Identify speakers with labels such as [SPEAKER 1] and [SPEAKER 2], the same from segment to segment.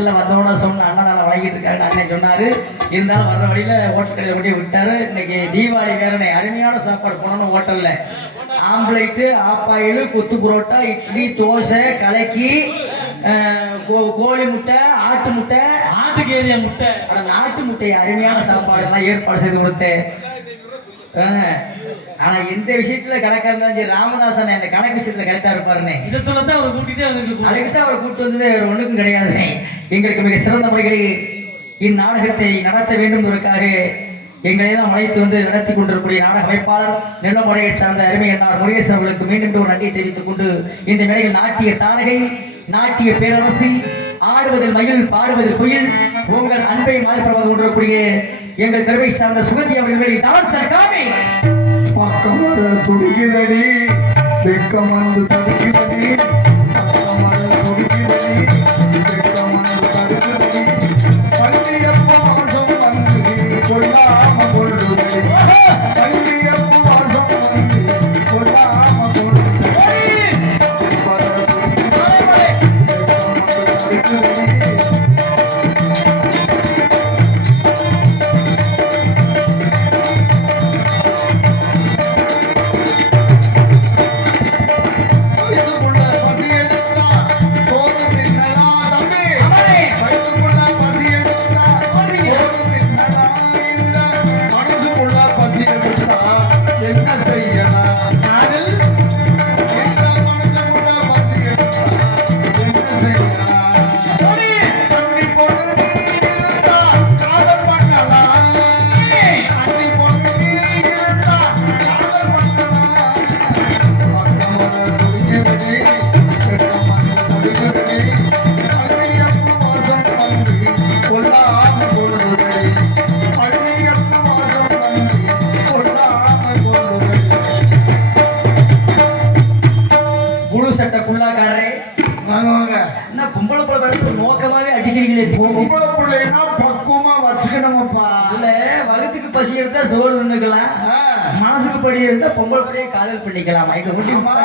[SPEAKER 1] இல்ல வந்தவன சொன்ன அண்ணன் வழங்கிட்டு இருக்காரு அண்ணன் சொன்னாரு. இருந்தாலும் வர்ற வழியில ஹோட்டல் கடையில் கொண்டு விட்டாரு. இன்னைக்கு தீபாவளி வேறனே அருமையான சாப்பாடு போனோம் ஹோட்டல்ல ஆம்லேட்டு ஆப்பாயில் குத்து புரோட்டா இட்லி தோசை கலக்கி கோழி முட்டை ஆட்டு முட்டை
[SPEAKER 2] ஆட்டுக்கு ஏரியா முட்டை
[SPEAKER 1] நாட்டு முட்டை அருமையான சாப்பாடு எல்லாம் ஏற்பாடு செய்து கொடுத்தேன். ஆனா எந்த விஷயத்துல கணக்கா இருந்தாலும் சரி ராமதாசன் அந்த கணக்கு விஷயத்துல கரெக்டா இருப்பாருனே.
[SPEAKER 2] இதை சொல்லத்தான் அவர் கூட்டிட்டே
[SPEAKER 1] அதுக்கு தான் அவர் கூட்டு வந்தது வேற ஒண்ணுக்கும் கிடையாதுனே. எங்களுக்கு மிக சிறந்த முறைகளில் இந்நாடகத்தை நடத்த வேண்டும் என்பதற்காக எங்களை எல்லாம் அழைத்து வந்து நடத்தி கொண்டிருக்கக்கூடிய நாடக அமைப்பாளர் நல்ல முறையை சார்ந்த அருமை என்னார் முருகேசன் அவர்களுக்கு மீண்டும் ஒரு நன்றியை தெரிவித்துக் கொண்டு இந்த மேடையில் நாட்டிய தாரகை நாட்டிய பேரரசி ஆடுவதில் மயில் பாடுவதில் குயில் உங்கள் அன்பை மாதிரிப்படுவது கொண்டிருக்கக்கூடிய எங்கள் கருவை சார்ந்த சுகந்தி அவர்களை டான்சர் காமி!
[SPEAKER 3] பக்கம் வர துடிக்குதடி வெக்கம் வந்து தடுக்குதடி
[SPEAKER 1] சட்டை குள்ளாக்காரரே
[SPEAKER 3] வாங்க, வாங்க.
[SPEAKER 1] என்ன பொம்பளை போல வேலை நோக்கமாவே அடிக்கிறீங்களே
[SPEAKER 3] பொம்பளை பிள்ளைன்னா பக்குவமா வச்சுக்கணுமப்பா.
[SPEAKER 1] இல்ல வகுத்துக்கு பசி எடுத்தா சோறு தின்னுக்கலாம். மனசுக்கு படி எடுத்தா பொம்பளை படியே காதல் பண்ணிக்கலாம்.
[SPEAKER 3] ஆமா.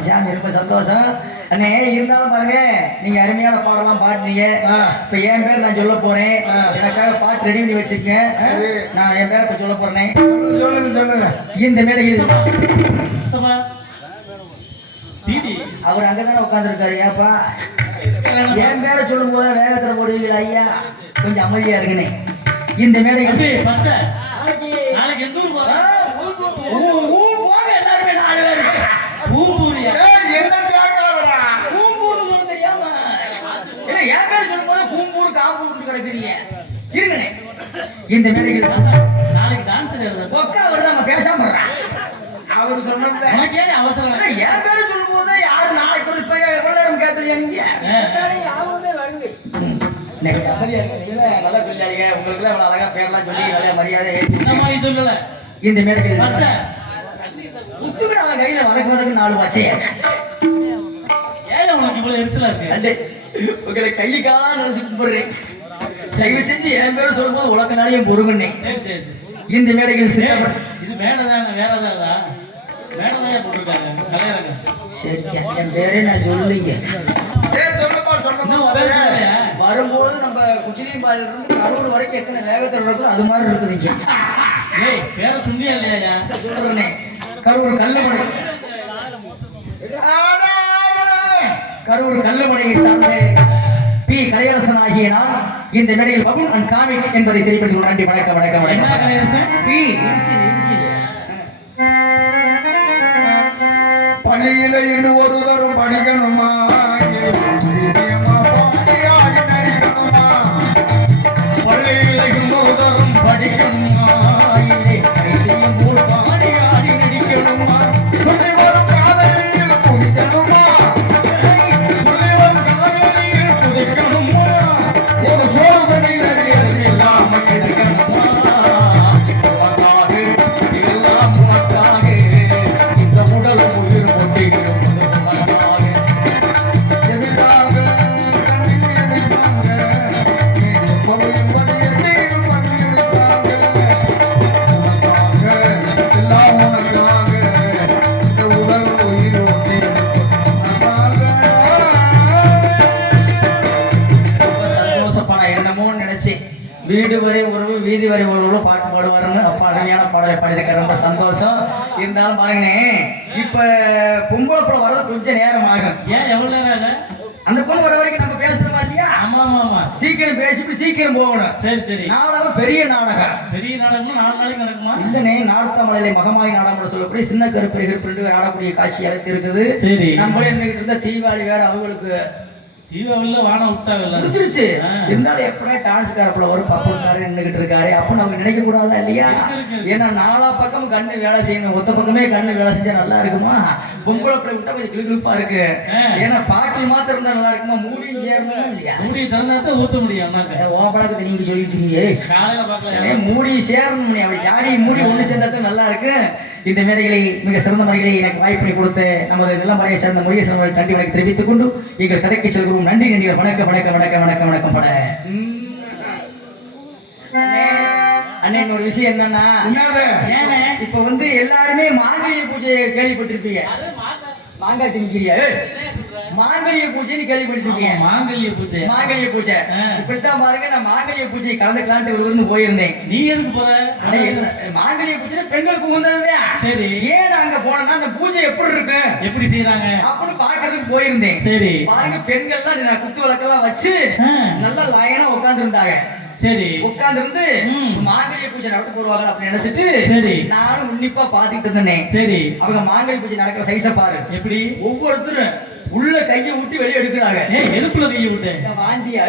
[SPEAKER 1] சாமி ரொம்ப சந்தோஷம். அண்ணே இருந்தாலும் பாருங்க நீங்க அருமையான பாடலாம் பாடுனீங்க.
[SPEAKER 3] ஆ.
[SPEAKER 1] இப்ப என் பேர் நான் சொல்ல போறேன்.
[SPEAKER 3] ஆ.
[SPEAKER 1] எனக்காக பாட்டு ரெடி பண்ணி வச்சுக்கங்க.
[SPEAKER 3] சரி.
[SPEAKER 1] நான் என் பேரை இப்ப சொல்ல போறேன்.
[SPEAKER 3] சொல்லுங்க, சொல்லுங்க.
[SPEAKER 1] இந்த மேடையில்
[SPEAKER 2] சுத்தமா?
[SPEAKER 1] அவர் அங்கதானே உட்காந்துருக்காரு ஏப்பா? என் பேரை சொல்லும் போது வேகத்துல போடுவீங்களா ஐயா? கொஞ்சம் அமைதியா இருக்குனே இந்த
[SPEAKER 2] பச்சை. நாளைக்கு. எந்த ஊர் போற?
[SPEAKER 1] ஊ, ஊ, போங்க எல்லாருமே நாலு பேரு.
[SPEAKER 2] பூம்பூரியா?
[SPEAKER 3] ஏய், என்ன
[SPEAKER 1] என் பேர் சொல்லும் போது கூம்பூர் காம்பூர்னு கிடக்குறீங்க. இருங்கண்ணே. இந்த மேடையில்
[SPEAKER 2] நாளைக்கு டான்ஸ்
[SPEAKER 1] அவர் நம்ம பேசாம.
[SPEAKER 3] அவர் சொன்னது.
[SPEAKER 2] அவசரம்
[SPEAKER 1] ஆனா என் பேரை சொல்லும் போது யாரு நாளைக்கு ஒரு இப்ப எவ்வளவு நேரம் கேட்கலையா நீங்க ம். இன்னைக்கு அமைதியா இருக்கீங்களா? நல்ல உங்களுக்கு எல்லாம் அழகா பேர்லாம் சொல்லி நல்ல மரியாதை ஏத்தி
[SPEAKER 2] இந்த மாதிரி சொல்லல.
[SPEAKER 1] இந்த மேடையில் முத்துக்கிட அவன் கையில வதக்கு வதக்கு நாலு வச்சைய
[SPEAKER 2] ஏன் உனக்கு இவ்வளவு எரிச்சலா இருக்கு?
[SPEAKER 1] அல்லே உங்களை கைக்கால நினைச்சு கும்பிடுறேன். தயவு செஞ்சு என் பேரை சொல்லும்போது உலக நாளையும் பொறுங்கண்ணே
[SPEAKER 2] சரி சரி சரி.
[SPEAKER 1] இந்த மேடையில் சிறப்பு.
[SPEAKER 2] இது மேடை தானே வேற ஏதாவதா மேடை தான் போட்டிருக்காங்க கலையரங்க
[SPEAKER 1] சரி என் பேரே நான் சொல்லுங்க.
[SPEAKER 3] சொல்லப்பா சொல்லப்பா
[SPEAKER 1] வரும்போது நம்ம குச்சிலியம்பாடியில இருந்து கரூர் வரைக்கும் எத்தனை வேகத்தில் இருக்கும் அது மாதிரி இருக்குது இங்க.
[SPEAKER 2] ஏய் பேரை சொன்னியா இல்லையா
[SPEAKER 1] சொல்றேனே. கரூர் கல்லுமணி கரூர் கல்லுமணியை சார்ந்த பி. கலையரசன் ஆகிய நான் இந்த மேடையில் பகுன் அண்ட் காமிக் என்பதை தெரிவித்து ஒரு நன்றி வணக்கம் வணக்கம் வணக்கம். பி.
[SPEAKER 3] பள்ளியில இன்று ஒரு தரம் படிக்கணுமா?
[SPEAKER 1] வீடு வரை உறவு வீதி வரை உறவு பாட்டு பாடுவாருன்னு அப்பா அருமையான பாடலை பாடியிருக்காரு. ரொம்ப சந்தோஷம். இருந்தாலும் பாருங்கண்ணே இப்ப பொம்பளை படம் வர்றது கொஞ்சம் நேரம் ஆகும்
[SPEAKER 2] ஏன் எவ்வளவு நேரம்
[SPEAKER 1] அந்த பொண்ணு வர வரைக்கும் நம்ம பேசணுமா இல்லையா?
[SPEAKER 2] ஆமா ஆமா ஆமா.
[SPEAKER 1] சீக்கிரம் பேசிட்டு சீக்கிரம் போகணும்.
[SPEAKER 2] சரி சரி.
[SPEAKER 1] நாடகம் பெரிய நாடகம்.
[SPEAKER 2] பெரிய நாடகம்னா நாலு நாளைக்கு நடக்குமா?
[SPEAKER 1] இல்லனே நாடுத்தாமலையில மகமாய் நாடகம் சொல்லக்கூடிய சின்ன கருப்பரை கருப்பு ஆடக்கூடிய காட்சி அழைத்து இருக்குது.
[SPEAKER 2] சரி.
[SPEAKER 1] நம்மளே இருந்த தீபாவளி வேற அவங்களுக்கு
[SPEAKER 2] தீபாவளியில வானம்
[SPEAKER 1] முடிஞ்சிருச்சு.
[SPEAKER 2] ஆ.
[SPEAKER 1] இருந்தாலும் எப்படா டான்ஸ் காரப்புல வரும் பப்பன்காரு நின்றுகிட்டு இருக்காரு. அப்ப நம்ம நினைக்க கூடாதா இல்லையா. ஏன்னா நாலா பக்கம் கண்ணு வேலை செய்யணும். ஒத்த பக்கமே கண்ணு வேலை செஞ்சா நல்லா இருக்குமா? பொம்பளை பிள்ளை விட்டா கொஞ்சம் கிளுகிளுப்பா இருக்கு. ஏன்னா பாட்டில் மாத்திரம் இருந்தா நல்லா இருக்குமா? மூடியும் சேரணும் இல்லையா
[SPEAKER 2] மூடி ஊத்த முடியும்
[SPEAKER 1] உன் பழக்கத்தை நீங்க சொல்லிட்டு இருக்கீங்க.
[SPEAKER 2] காலையில பார்க்கலாம்
[SPEAKER 1] ஏன் மூடி சேரணும் அப்படி ஜாடி மூடி ஒண்ணு சேர்ந்தா நல்லா இருக்கு. இந்த மேடைகளை மிக சிறந்த முறைகளை எனக்கு வாய்ப்பினை கொடுத்த நமது நிலமறையை சேர்ந்த முருகேசன் அவர்கள் நன்றி வணக்கம் தெரிவித்துக் கொண்டு எங்கள் கதைக்கு செல்கிறோம். நன்றி நன்றி. வணக்கம் வணக்கம் வணக்கம் வணக்கம் வணக்கம் பட அண்ணே, அண்ணே இன்னொரு விஷயம் என்னன்னா இப்ப வந்து எல்லாருமே மாங்கல்ய பூஜையை கேள்விப்பட்டிருப்பீங்க. மாங்காய் திணிக்கிறியா மாங்கல்ய பூஜைன்னு கேள்விப்பட்டிருப்பீங்க
[SPEAKER 2] ஆமா, மாங்கல்ய பூஜை.
[SPEAKER 1] மாங்கல்ய பூஜை. இப்படித்தான் பாருங்க நான் மாங்கல்ய பூஜை கலந்துக்கலான்ட்டு ஒரு விருந்து போயிருந்தேன்.
[SPEAKER 2] நீ எதுக்கு போற?
[SPEAKER 1] மாங்கல்ய பூஜை பெண்களுக்கு உகந்ததுதான்?
[SPEAKER 2] சரி.
[SPEAKER 1] ஏன் அங்க போனேன்னா அந்த பூஜை எப்படி இருக்கு?
[SPEAKER 2] எப்படி செய்யறாங்க
[SPEAKER 1] அப்படின்னு பாக்குறதுக்கு போயிருந்தேன்.
[SPEAKER 2] சரி.
[SPEAKER 1] பாருங்க பெண்கள்லாம் நான் குத்து விளக்கெல்லாம் வச்சு நல்லா லைனா உட்கார்ந்து இருந்தாங்க
[SPEAKER 2] சரி
[SPEAKER 1] உட்கார்ந்து இருந்து. மாங்கல்ய பூஜை நடத்த போடுவாங்க அப்படின்னு நினைச்சிட்டு
[SPEAKER 2] சரி.
[SPEAKER 1] நானும் உன்னிப்பா பாத்துக்கிட்டு இருந்தேன்.
[SPEAKER 2] சரி.
[SPEAKER 1] அவங்க மாங்கல்ய பூஜை நடக்கிற சைஸ பாரு.
[SPEAKER 2] எப்படி?
[SPEAKER 1] ஒவ்வொருத்தரும் உள்ள கையை விட்டு வெளியே எடுக்கிறாங்க.
[SPEAKER 2] ஏய் எதுக்குள்ள கையை விட்டு
[SPEAKER 1] வாந்தியா?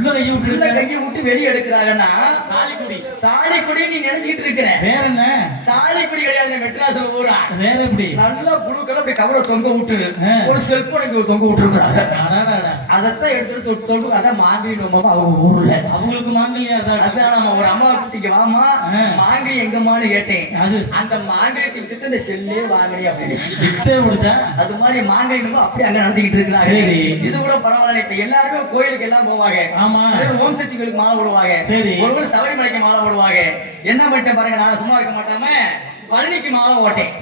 [SPEAKER 2] உள்ள கையை
[SPEAKER 1] உள்ள
[SPEAKER 2] விட்டு
[SPEAKER 1] கையை விட்டு வெளியே எடுக்கிறாங்கன்னா
[SPEAKER 2] தாலிக்குடி.
[SPEAKER 1] தாலி கொடி நீ நினைச்சுக்கிட்டு இருக்கிற.
[SPEAKER 2] வேற என்ன?
[SPEAKER 1] தாலி கொடி கிடையாது மெட்ராஸ்ல போறா
[SPEAKER 2] வேற எப்படி?
[SPEAKER 1] நல்லா புழுக்கள் அப்படி கவரை தொங்க விட்டு. ஒரு செல்போன் இங்க தொங்க விட்டுருக்காங்க. அதைத்தான் எடுத்துட்டு தொட்டு அதான் மாங்கி நம்ம அவங்க ஊர்ல.
[SPEAKER 2] அவங்களுக்கு மாங்கல்யா அதான்?
[SPEAKER 1] நம்ம ஒரு அம்மா குட்டிக்கு வாமா. மாங்கி எங்கம்மான்னு கேட்டேன்.
[SPEAKER 2] அது?
[SPEAKER 1] அந்த மாங்கலியத்தை வித்துட்டு இந்த செல்லே வாங்கடி அப்படின்னு.
[SPEAKER 2] விட்டே
[SPEAKER 1] அது மாதிரி மாங்கலி நம்ம அப்படி அங்க நடத்திக்கிட்டு இருக்கிறாங்க. இது கூட பரவாயில்ல இப்ப எல்லாருமே கோயிலுக்கு எல்லாம் போவாங்க
[SPEAKER 2] ஆமா.
[SPEAKER 1] ஓம் சக்தி கோயிலுக்கு மாலை போடுவாங்க.
[SPEAKER 2] சரி.
[SPEAKER 1] ஒருவர் சபரிமலைக்கு மாலை போடுவாங்க. என்ன பண்ணிட்டேன் பாருங்க நான் சும்மா இருக்க மாட்டாம பழனிக்கு மாலை ஓட்டேன்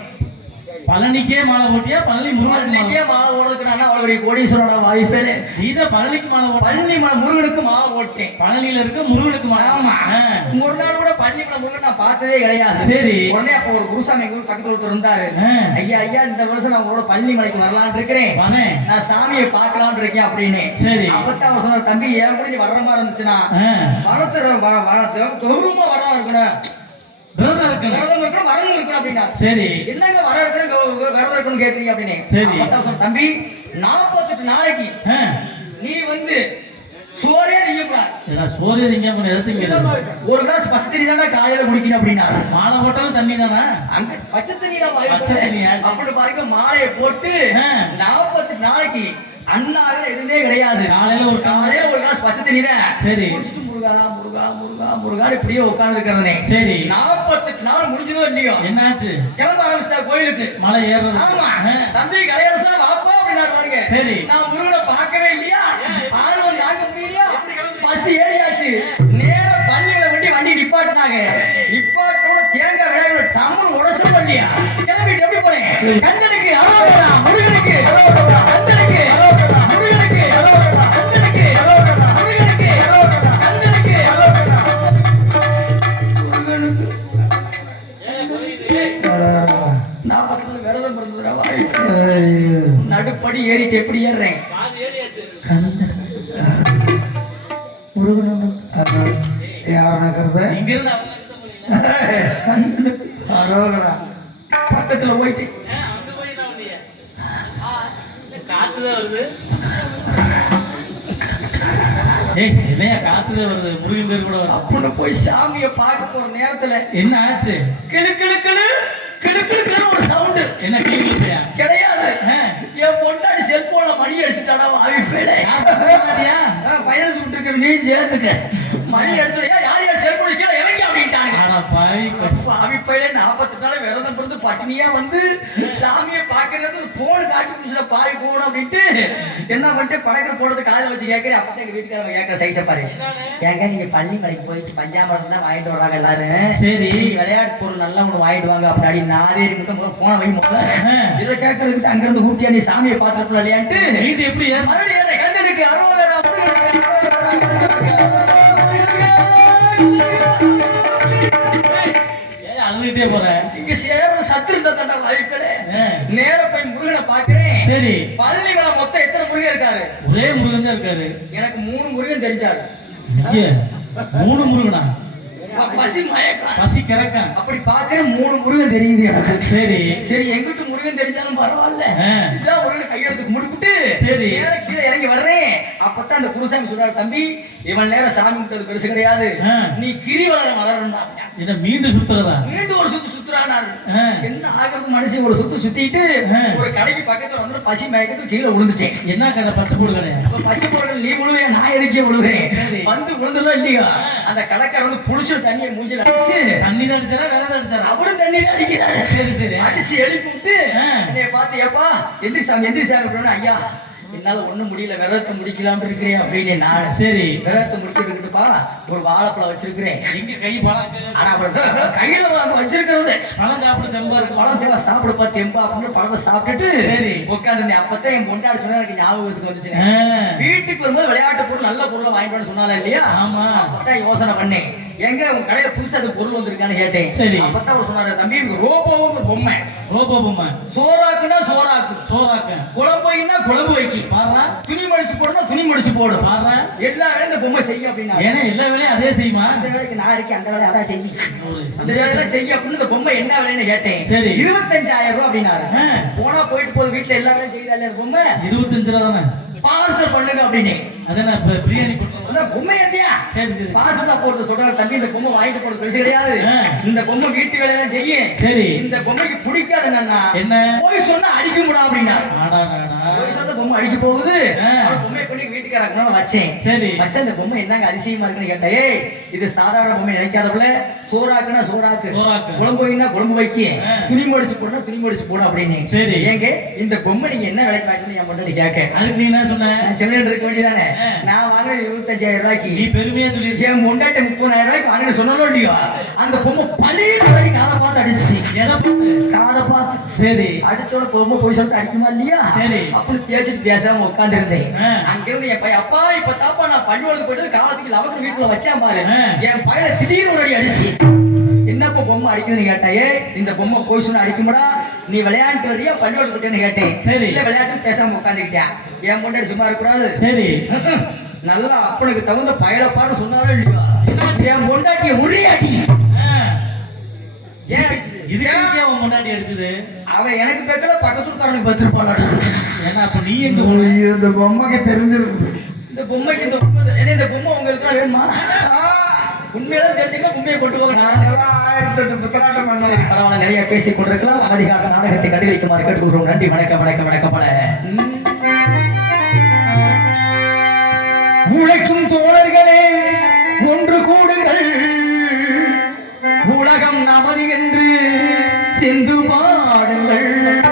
[SPEAKER 2] பழனிக்கே மாலை போட்டியா? பழனி முருகனுக்கு மாலை
[SPEAKER 1] நான் அவ்வளவு பெரிய கோடீஸ்வரோட வாய்ப்பேன்.
[SPEAKER 2] நீத பழனிக்கு மாலை போட்ட
[SPEAKER 1] பழனி மலை முருகனுக்கு மாலை ஓட்டேன்
[SPEAKER 2] பழனியில இருக்க முருகனுக்கு மாலை
[SPEAKER 1] ஆமா. ஒரு நாள் கூட பழனி மலை முருகன் நான் பார்த்ததே கிடையாது.
[SPEAKER 2] சரி.
[SPEAKER 1] உடனே அப்ப ஒரு குருசாமி எங்க பக்கத்துல ஒருத்தர் இருந்தாரு. ஐயா ஐயா இந்த வருஷம் நான் உங்களோட பழனி மலைக்கு வரலாம்னு இருக்கிறேன். நான் சாமியை பார்க்கலாம்னு இருக்கேன் அப்படின்னு.
[SPEAKER 2] சரி.
[SPEAKER 1] அப்பதான் அவர் சொன்னார் தம்பி ஏன் கூட நீ வர்ற மாதிரி இருந்துச்சுன்னா. வரத்து வர வர கௌரவமா வர இருக்கணும்.
[SPEAKER 2] விரதம் இருக்கணும்
[SPEAKER 1] விரதம் இருக்கணும் வரணும் இருக்கணும் அப்படின்னா?
[SPEAKER 2] சரி.
[SPEAKER 1] என்னங்க வர இருக்கணும் விரதம் இருக்கணும் கேட்டீங்க அப்படின்னு.
[SPEAKER 2] சரி.
[SPEAKER 1] தம்பி நாற்பத்தெட்டு நாளைக்கு. நீ வந்து சோறே திங்கக்கூடாது.
[SPEAKER 2] சோறு திங்க? பண்ண எதுங்க
[SPEAKER 1] ஒரு கிளாஸ் பச்சை தண்ணி தானே காலையில குடிக்கணும் அப்படின்னா.
[SPEAKER 2] மாலை போட்டாலும் தண்ணி தானா?
[SPEAKER 1] பச்சை தண்ணிடா
[SPEAKER 2] பச்சை தண்ணியா?
[SPEAKER 1] அப்படி பாருங்க மாலையை போட்டு. நாற்பத்தி நாளைக்கு அண்ணாவில எதுவுமே கிடையாது.
[SPEAKER 2] காலையில ஒரு காலை
[SPEAKER 1] காலையில ஒரு கிளாஸ் பச்சை தண்ணி தான்
[SPEAKER 2] சரி.
[SPEAKER 1] குடிச்சிட்டு முருகா. முருகா முருகா இப்படியே உட்கார்ந்து இருக்கிறனே
[SPEAKER 2] சரி.
[SPEAKER 1] நாற்பத்தெட்டு நாள் முடிஞ்சதோ இல்லையோ?
[SPEAKER 2] என்னாச்சு?
[SPEAKER 1] கிளம்ப ஆரம்பிச்சா கோயிலுக்கு.
[SPEAKER 2] மலை ஏறுறது.
[SPEAKER 1] ஆமா. தம்பி கலையரசா வாப்பா அப்படின்னாரு பாருங்க.
[SPEAKER 2] சரி.
[SPEAKER 1] நான் முருகனை பார்க்கவே இல்லையா? ஆர்வம் தாங்க முடியலையா பஸ் ஏறியாச்சு. நேரா பள்ளியில வண்டி வண்டி நிப்பாட்டினாங்க. நிப்பாட்டோட தேங்காய் விளையாட தமிழ் உடசல் இல்லையா? கிளம்பிட்டு எப்படி போறேன் கந்தனுக்கு அரோகரா ஏறிட்டு எப்படி ஏறுறேன்?
[SPEAKER 3] யாருனாக்கிறத அரோகரா.
[SPEAKER 1] பக்கத்துல போயிட்டு.
[SPEAKER 2] வருது. முருகன் பேர் கூட வருது
[SPEAKER 1] அப்படின்னு போய் சாமியை பார்க்க போற நேரத்துல
[SPEAKER 2] என்ன ஆச்சு?
[SPEAKER 1] கிளு கிளு கிளு கிளு கிளு ஒரு சவுண்டு
[SPEAKER 2] என்ன
[SPEAKER 1] கிடையாது. என் பொண்டாடி செல்போன்ல மணி அடிச்சுட்டாடா வாவி
[SPEAKER 2] மாட்டியா
[SPEAKER 1] பையன் சுட்டு நீ சேர்த்துக்க. மணி அடிச்சுடா யார் யார் செல்போன் கீழே இறங்கி நாற்பத்தி நாள் விரதம் இருந்து பட்டினியா வந்து சாமியை பார்க்கறது போன் காட்டி குடிச்சுல பாவி போகணும் அப்படின்ட்டு என்ன பண்ணிட்டு படகுல போடுறது காதில் வச்சு கேட்கறேன். அப்பதான் எங்க வீட்டுக்காரங்க கேட்கற சைஸை பாரு. ஏங்க நீங்க பள்ளி மலைக்கு போயிட்டு பஞ்சாமரம் தான் வாங்கிட்டு வர்றாங்க எல்லாரும்.
[SPEAKER 2] சரி.
[SPEAKER 1] விளையாட்டு பொருள் நல்லா ஒன்று வாங்கிட்டு வாங்க அப்படி நாதேரி மட்டும் போன வை. இதை கேட்கறதுக்கு அங்கிருந்து ஊட்டியா நீ சாமியை பார்த்துட்டு இல்லையான்ட்டு
[SPEAKER 2] எப்படி
[SPEAKER 1] மறுபடியும்
[SPEAKER 2] சொல்லிக்கிட்டே போற
[SPEAKER 1] இங்க சேர சத்து இருந்த தண்டா நேர போய் முருகனை பாக்குறேன்
[SPEAKER 2] சரி.
[SPEAKER 1] பழனி மலை மொத்தம் எத்தனை முருகன் இருக்காரு?
[SPEAKER 2] ஒரே முருகன் தான் இருக்காரு.
[SPEAKER 1] எனக்கு மூணு முருகன் தெரிஞ்சாரு.
[SPEAKER 2] மூணு முருகனா?
[SPEAKER 1] பசி மயக்கம்.
[SPEAKER 2] பசி கிறக்கன்
[SPEAKER 1] அப்படி பாக்குறேன் மூணு முருகன் தெரியுது எனக்கு.
[SPEAKER 2] சரி.
[SPEAKER 1] சரி எங்கிட்ட முருகன் தெரிஞ்சாலும் பரவாயில்ல. இதுதான் முருகன் கையெழுத்துக்கு முடிப்புட்டு
[SPEAKER 2] சரி.
[SPEAKER 1] நேர கீழே இறங்கி வர்றேன் அப்பதான் அந்த குருசாமி சொல்றாரு தம்பி இவன் நேரம் சாமி கும்பிட்டது பெருசு கிடையாது. நீ கிரிவலம் வளரணும்
[SPEAKER 2] என்ன மீண்டும் சுத்துறதா
[SPEAKER 1] மீண்டும் ஒரு சுத்து சுத்துறானாரு. என்ன ஆகிறது மனுஷன் ஒரு சுத்து சுத்திட்டு. ஒரு கடைக்கு பக்கத்துல வந்து பசி மயக்கத்துல கீழே விழுந்துட்டேன்
[SPEAKER 2] என்ன கதை பச்சை
[SPEAKER 1] அப்ப பச்சை பொருள் நீ விழுவேன் நான் எதுக்கே விழுவேன். வந்து விழுந்ததோ இல்லையா அந்த கடைக்காரர் வந்து புடிச்சு தண்ணியை மூஞ்சில அடிச்சு
[SPEAKER 2] தண்ணி தான் அடிச்சாரா வேற தான் அடிச்சாரா
[SPEAKER 1] அவரும் தண்ணி தான் அடிக்கிறாரு
[SPEAKER 2] சரி சரி
[SPEAKER 1] அடிச்சு எழுப்பி விட்டு
[SPEAKER 2] ஆ.
[SPEAKER 1] என்னைய பார்த்து ஏப்பா எந்திரி சாமி எந்திரி சாமி அப்படின்னு ஐயா என்னால ஒண்ணும் முடியல. விரதத்தை முடிக்கலாம்னு இருக்கிறேன் அப்படின்னு நான்
[SPEAKER 2] சரி.
[SPEAKER 1] விரதத்தை முடிக்கிட்டுப்பா ஒரு வாழைப்பழம் வச்சிருக்கிறேன்.
[SPEAKER 2] எங்க கை பழம்
[SPEAKER 1] கையில வச்சிருக்கிறது.
[SPEAKER 2] பழம் சாப்பிட தெம்பா இருக்கு.
[SPEAKER 1] பழம் தேவை சாப்பிடுப்பா தெம்பா அப்படின்னு பழத்தை சாப்பிட்டுட்டு
[SPEAKER 2] சரி.
[SPEAKER 1] உட்காந்துருந்தேன் அப்பதான் என் பொண்டாடி சொன்னா எனக்கு ஞாபகத்துக்கு வந்துச்சுங்க.
[SPEAKER 2] ஆ,
[SPEAKER 1] வீட்டுக்கு வரும்போது விளையாட்டு பொருள் நல்ல பொருளை வாங்கிட்டு சொன்னால இல்லையா?
[SPEAKER 2] ஆமா.
[SPEAKER 1] அப்பதான் யோசனை பண்ணேன். எங்க உங்க கடையில புதுசா அது பொருள் வந்திருக்கான்னு கேட்டேன்.
[SPEAKER 2] சரி.
[SPEAKER 1] அப்பதான் அவர் சொன்னாரு தம்பி ரோபோவும் பொம்மை.
[SPEAKER 2] ரோபோ பொம்மை.
[SPEAKER 1] சோறாக்குனா சோறாக்கு.
[SPEAKER 2] சோறாக்க.
[SPEAKER 1] குழம்பு வைக்கினா குழம்பு வைக்கி.
[SPEAKER 2] பாடுறா.
[SPEAKER 1] துணி மடிச்சு போடணும் துணி மடிச்சு போடும்
[SPEAKER 2] பாடுறா.
[SPEAKER 1] எல்லா வேலையும் இந்த பொம்மை செய்யும் அப்படின்னா.
[SPEAKER 2] ஏன்னா எல்லா வேலையும் அதே செய்யுமா?
[SPEAKER 1] அந்த வேலைக்கு நான் இருக்கேன் அந்த வேலை அதான் செய்யும் அந்த. வேலையெல்லாம் செய்ய அப்படின்னு இந்த பொம்மை என்ன வேலைன்னு கேட்டேன்.
[SPEAKER 2] சரி.
[SPEAKER 1] இருபத்தஞ்சாயிரம் ரூபாய் அப்படின்னாரு. போனா போயிட்டு போகுது வீட்டுல எல்லா வேலையும் இந்த பொம்மை?
[SPEAKER 2] இருபத்தஞ்சு ரூபா தானே?
[SPEAKER 1] பார்சல் பண்ணுங்க அப்படின்னு
[SPEAKER 2] அதான் இப்ப பிரியாணி கொடுத்தோம்?
[SPEAKER 1] பொம்மை ஏத்தியா
[SPEAKER 2] சரி சரி.
[SPEAKER 1] பார்சல் தான் போடுறது சொல்றாங்க. தம்பி இந்த பொம்மை வாங்கிட்டு போறது பெருசு கிடையாது. இந்த பொம்மை வீட்டு வேலையெல்லாம் செய்யும்.
[SPEAKER 2] சரி.
[SPEAKER 1] இந்த பொம்மைக்கு பிடிக்காது என்னன்னா
[SPEAKER 2] என்ன?
[SPEAKER 1] போய் சொன்னா அடிக்க முடியும் அப்படின்னா. போய் சொன்னா பொம்மை அடிக்க போகுது. பொம்மையை கொண்டு வீட்டுக்காரங்க வச்சேன்.
[SPEAKER 2] சரி.
[SPEAKER 1] வச்ச இந்த பொம்மை என்னங்க அதிசயமா இருக்குன்னு கேட்டா ஏய் இது சாதாரண பொம்மை நினைக்காதப்பல சோறாக்குனா சோறாக்கு. குழம்பு வைனா குழம்பு வைக்க. துணி மடிச்சு போடணும் துணி மடிச்சு போடும் அப்படின்னு.
[SPEAKER 2] சரி.
[SPEAKER 1] ஏங்க இந்த பொம்மை நீங்க என்ன விலைக்கு வாங்கிட்டு என் பொண்ணு கேட்க
[SPEAKER 2] அதுக்கு நீ என்ன சொன்ன?
[SPEAKER 1] நான் செவிலியர் இருக்க வேண்டியதானே. நான் வாங்கினது இருபத்தஞ்சாயிரம் ரூபாய்க்கு.
[SPEAKER 2] நீ பெருமையா சொல்லியிருக்க.
[SPEAKER 1] என் முண்டாட்ட முப்பதாயிரம் ரூபாய்க்கு வாங்கினு சொன்னாலும் இல்லையோ? அந்த பொம்மை பழி பழி காதை பார்த்து அடிச்சு.
[SPEAKER 2] எதை பார்த்து?
[SPEAKER 1] காதை பார்த்து.
[SPEAKER 2] சரி.
[SPEAKER 1] அடிச்சோட பொம்மை போய் சொல்லிட்டு அடிக்குமா இல்லையா?
[SPEAKER 2] சரி.
[SPEAKER 1] அப்படின்னு தேய்ச்சிட்டு பேசாம உட்கார்ந்து இருந்தேன். அங்கிருந்து என் பையன் அப்பா இப்ப தாப்பா நான் பள்ளியோடு போயிட்டு காலத்துக்கு லவக்கு வீட்டுல வச்சேன் பாரு. என் பையனை திடீர்னு ஒரு அடி அடிச்சு. என்னப்பா பொம்மை அடிக்குதுன்னு கேட்டாயே இந்த பொம்மை போய் சொன்னா அடிக்கும்டா? நீ விளையாண்டு வரியா பள்ளியோடு போயிட்டேன்னு கேட்டேன்.
[SPEAKER 2] சரி.
[SPEAKER 1] இல்ல விளையாட்டு பேசாம உட்காந்துக்கிட்டேன் என் பொண்டாடி சும்மா இருக்கக்கூடாது.
[SPEAKER 2] சரி.
[SPEAKER 1] நல்லா அப்பனுக்கு தகுந்த பயலப்பான்னு சொன்னாலும் இல்லையா? என் பொண்டாட்டிய
[SPEAKER 2] அவன் முன்னாடி அடிச்சது?
[SPEAKER 1] அவன் எனக்கு பேக்கல பக்கத்துக்காரனுக்கு பத்திருப்பான்
[SPEAKER 2] ஏன்னா அப்ப நீ எங்க
[SPEAKER 3] இந்த பொம்மைக்கு தெரிஞ்சிருக்குது.
[SPEAKER 1] இந்த பொம்மைக்கு இந்த உண்மை என்ன இந்த பொம்மை உங்களுக்கு வேணுமா? உண்மையெல்லாம் தெரிஞ்சுக்கலாம் உண்மையை கொண்டு போக
[SPEAKER 3] ஆயிரத்தி எட்டு புத்தராட்டம்
[SPEAKER 1] சரி,
[SPEAKER 3] பண்ணேன்.
[SPEAKER 1] பரவாயில்ல நிறைய பேசிக் கொண்டிருக்கலாம். அதிகார நாடகத்தை கண்டுபிடிக்குமாறு கேட்டுக்கொள்கிறோம். நன்றி வணக்கம் வணக்கம் வணக்கம் பல. உழைக்கும் தோழர்களே ஒன்று கூடுங்கள். உலகம் நமது என்று சிந்து பாடுங்கள்.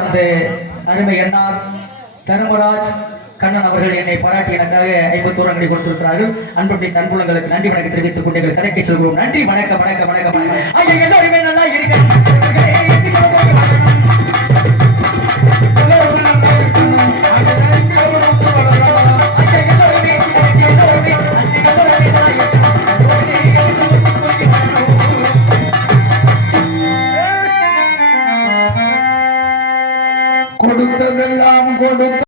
[SPEAKER 1] நமது அருமை என்னார் தருமராஜ் கண்ணன் அவர்கள் என்னை பாராட்டி எனக்காக ஐம்பத்தோரு அங்கடி கொடுத்திருக்கிறார்கள். அன்புடைய தன்புலங்களுக்கு நன்றி வணக்கம் தெரிவித்துக் கொண்டு எங்கள் கதைக்கு சொல்கிறோம். நன்றி வணக்கம் வணக்கம் வணக்கம் வணக்கம். நல்லா இருக்கேன்.